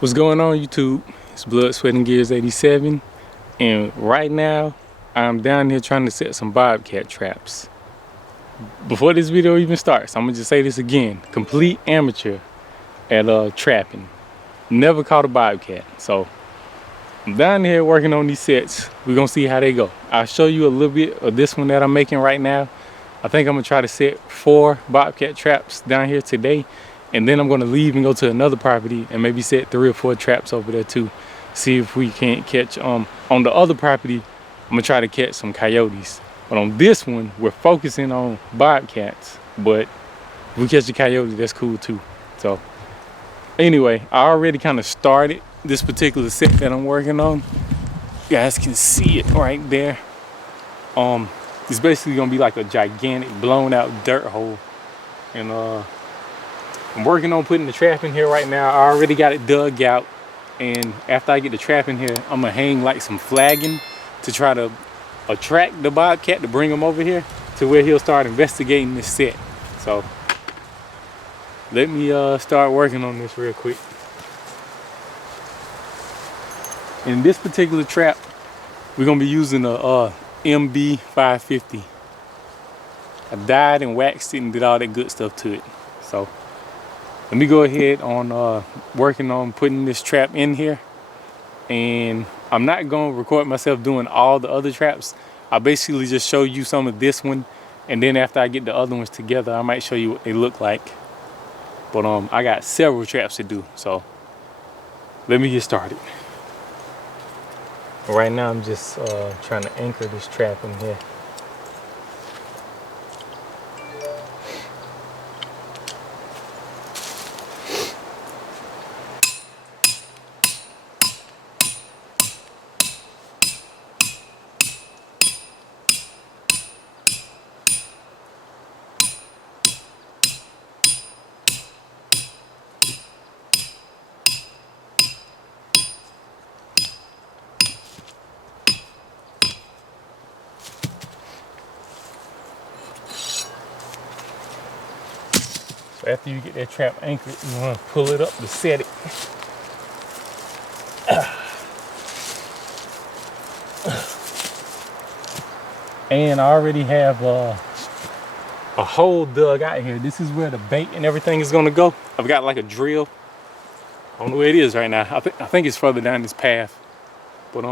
What's going on, YouTube? It's Blood, Sweat, and Gears 87, and right now I'm down here trying to set some bobcat traps. Before this video even starts, I'm gonna just say this again: complete amateur at trapping. Never caught a bobcat, so I'm down here working on these sets. We're gonna see how they go. I'll show you a little bit of this one that I'm making right now. I think I'm gonna try to set 4 bobcat traps down here today. And then I'm gonna leave and go to another property and maybe set 3 or 4 traps over there too. See if we can't catch, on the other property, I'm gonna try to catch some coyotes. But on this one, we're focusing on bobcats. But if we catch a coyote, that's cool too. So anyway, I already kind of started this particular set that I'm working on. You guys can see it right there. It's basically gonna be like a gigantic blown out dirt hole. And I'm working on putting the trap in here right now. I already got it dug out, and after I get the trap in here, I'm gonna hang like some flagging to try to attract the bobcat to bring him over here to where he'll start investigating this set. So let me start working on this real quick. In this particular trap, we're gonna be using a MB 550. I dyed and waxed it and did all that good stuff to it. So let me go ahead on working on putting this trap in here. And I'm not gonna record myself doing all the other traps. I'll basically just show you some of this one, and then after I get the other ones together, I might show you what they look like. But I got several traps to do, so let me get started. Right now I'm just trying to anchor this trap in here. So after you get that trap anchored, you want to pull it up to set it. And I already have a hole dug out here. This is where the bait and everything is gonna go. I've got like a drill. I don't know where it is right now. I think it's further down this path. But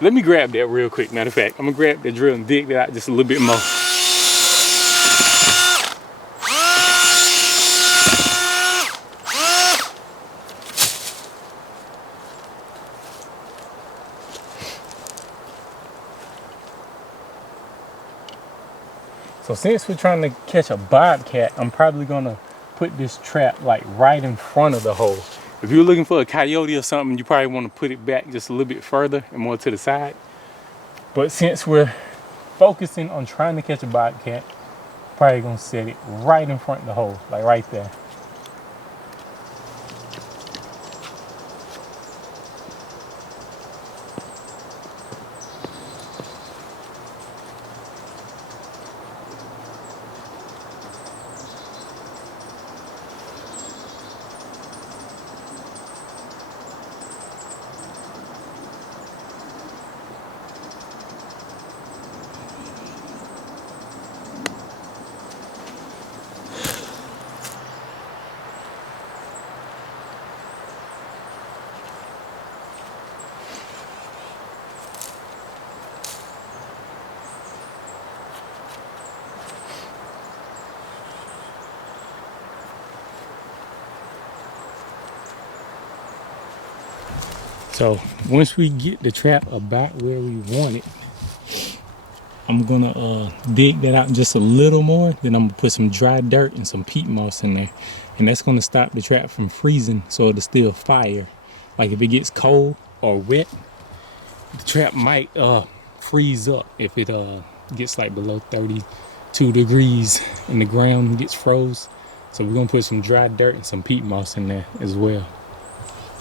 let me grab that real quick. Matter of fact, I'm gonna grab that drill and dig that out just a little bit more. So since we're trying to catch a bobcat, I'm probably gonna put this trap like right in front of the hole. If you're looking for a coyote or something, you probably want to put it back just a little bit further and more to the side. But since we're focusing on trying to catch a bobcat, probably gonna set it right in front of the hole, like right there. So once we get the trap about where we want it, I'm gonna dig that out just a little more. Then I'm gonna put some dry dirt and some peat moss in there, and that's gonna stop the trap from freezing, so it'll still fire. Like if it gets cold or wet, the trap might freeze up if it gets like below 32 degrees and the ground gets froze. So we're gonna put some dry dirt and some peat moss in there as well.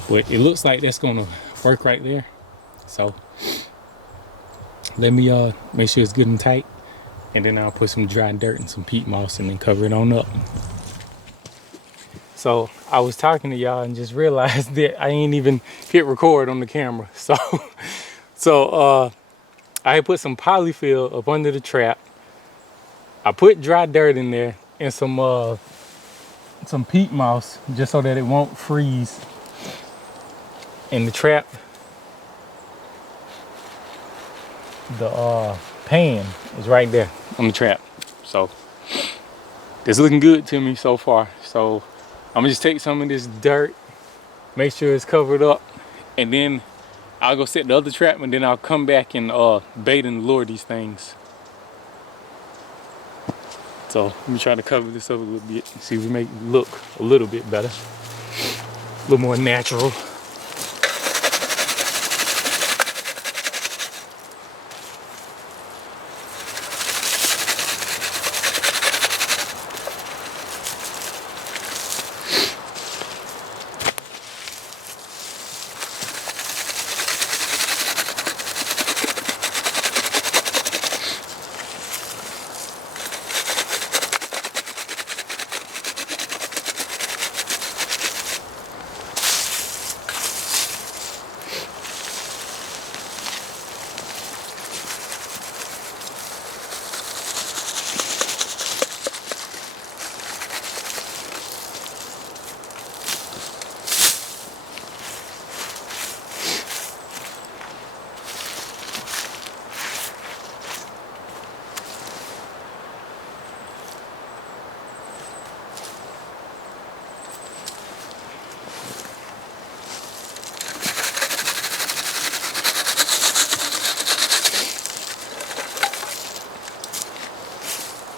But it looks like that's gonna work right there. So let me make sure it's good and tight, and then I'll put some dry dirt and some peat moss and then cover it on up. So I was talking to y'all and just realized that I ain't even hit record on the camera. So I put some polyfill up under the trap. I put dry dirt in there and some peat moss just so that it won't freeze. And the trap, the pan is right there on the trap. So it's looking good to me so far. So I'm gonna just take some of this dirt, make sure it's covered up, and then I'll go set the other trap, and then I'll come back and bait and lure these things. So let me try to cover this up a little bit and see if we make it look a little bit better, a little more natural.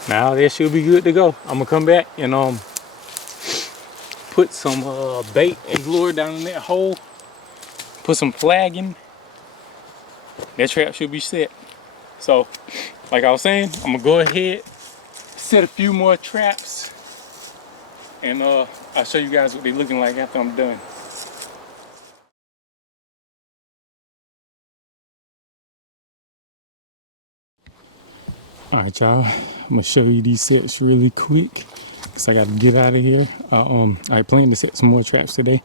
Now that should be good to go. I'm gonna come back and put some bait and lure down in that hole. Put some flagging. That trap should be set. So, like I was saying, I'm gonna go ahead, set a few more traps, and I'll show you guys what they're looking like after I'm done. All right, y'all. I'm gonna show you these sets really quick because I got to get out of here. I plan to set some more traps today,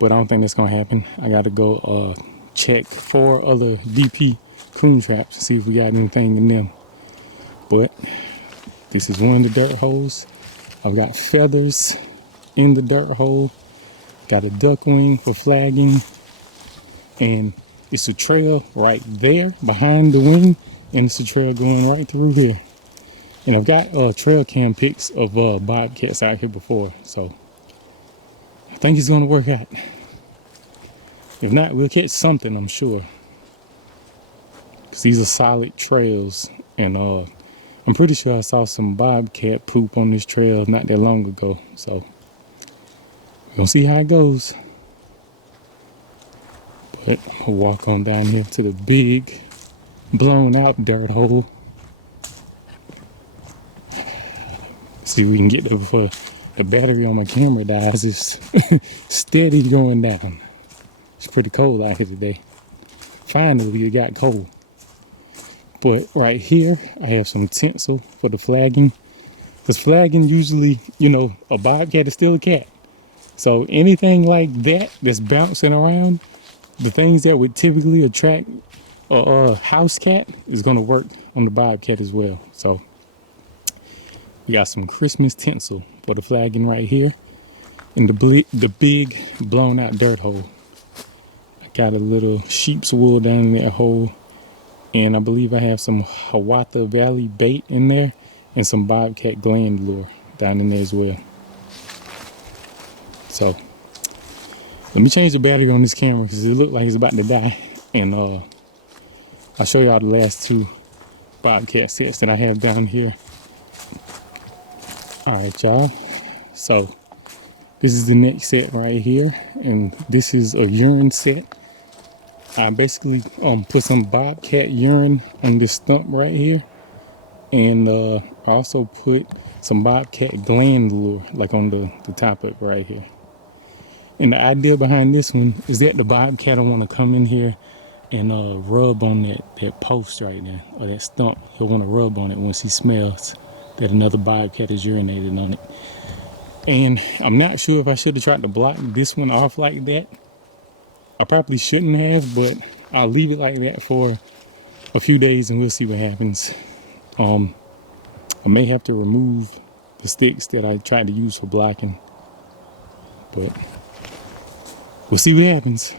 but I don't think that's gonna happen. I got to go check 4 other DP coon traps to see if we got anything in them. But this is one of the dirt holes. I've got feathers in the dirt hole. Got a duck wing for flagging, and it's a trail right there behind the wing. And it's a trail going right through here. And I've got trail cam pics of bobcats out here before. So I think it's gonna work out. If not, we'll catch something, I'm sure. Because these are solid trails. And I'm pretty sure I saw some bobcat poop on this trail not that long ago. So we're gonna see how it goes. But we'll walk on down here to the big blown out dirt hole. See if we can get there before the battery on my camera dies. It's steady going down. It's pretty cold out here today. Finally, it got cold. But right here, I have some tinsel for the flagging. Because flagging usually, you know, a bobcat is still a cat. So anything like that that's bouncing around, the things that would typically attract a house cat is gonna work on the bobcat as well. So we got some Christmas tinsel for the flagging right here, and the big blown out dirt hole. I got a little sheep's wool down in that hole, and I believe I have some Hiawatha Valley bait in there, and some bobcat gland lure down in there as well. So let me change the battery on this camera because it looks like it's about to die, and I'll show y'all the last 2 bobcat sets that I have down here. All right, y'all. So this is the next set right here, and this is a urine set. I basically put some bobcat urine on this stump right here, and I also put some bobcat gland lure like on the top of it right here. And the idea behind this one is that the bobcat will want to come in here and rub on that post right there, or that stump. He'll want to rub on it once he smells that another bobcat is urinated on it. And I'm not sure if I should have tried to block this one off like that. I probably shouldn't have, but I'll leave it like that for a few days and we'll see what happens. I may have to remove the sticks that I tried to use for blocking, but we'll see what happens.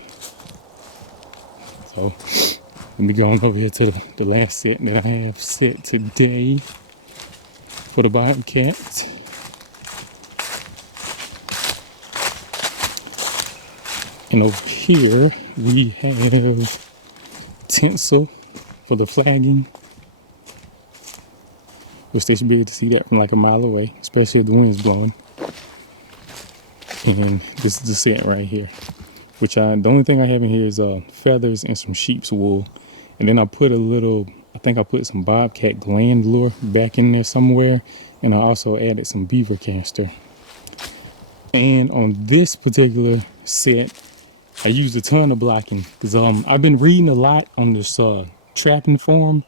So let me go on over here to the last set that I have set today for the Bobcat. And over here we have tinsel for the flagging, which they should be able to see that from like a mile away, especially if the wind's blowing. And this is the set right here, which the only thing I have in here is feathers and some sheep's wool. And then I put I think I put some bobcat gland lure back in there somewhere. And I also added some beaver castor. And on this particular set, I used a ton of blocking because I've been reading a lot on this trapping forum,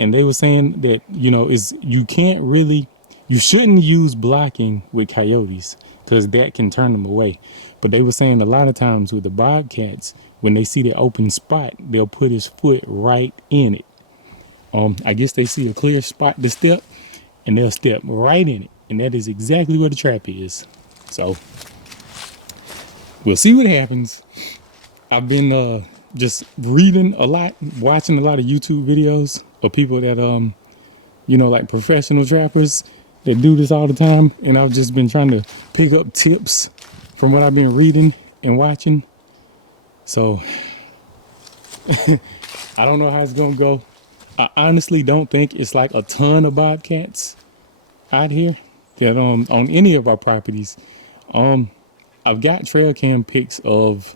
and they were saying that, you know, you shouldn't use blocking with coyotes because that can turn them away. But they were saying a lot of times with the bobcats, when they see the open spot, they'll put his foot right in it. I guess they see a clear spot to step and they'll step right in it, and that is exactly where the trap is. So we'll see what happens. I've been just reading a lot, watching a lot of YouTube videos of people that you know, like professional trappers that do this all the time, and I've just been trying to pick up tips from what I've been reading and watching. So I don't know how it's gonna go. I honestly don't think it's like a ton of bobcats out here that on any of our properties. I've got trail cam pics of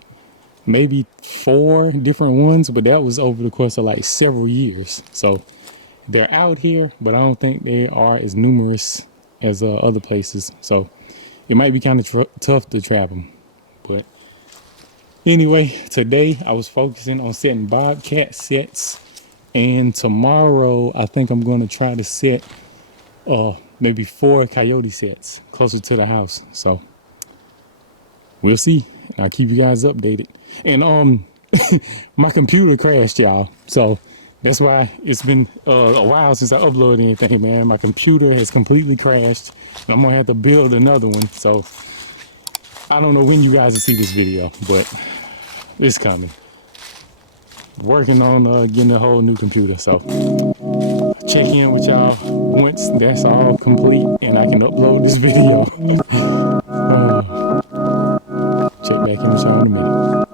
maybe 4 different ones, but that was over the course of like several years. So they're out here, but I don't think they are as numerous as other places. So it might be kind of tough to trap them. But anyway, today I was focusing on setting bobcat sets, and tomorrow I think I'm going to try to set maybe 4 coyote sets closer to the house. So we'll see. I'll keep you guys updated. And my computer crashed, y'all. So that's why it's been a while since I uploaded anything, man. My computer has completely crashed, and I'm gonna have to build another one. So I don't know when you guys will see this video, but it's coming. Working on getting a whole new computer. So check in with y'all once that's all complete and I can upload this video. Check back in with y'all in a minute.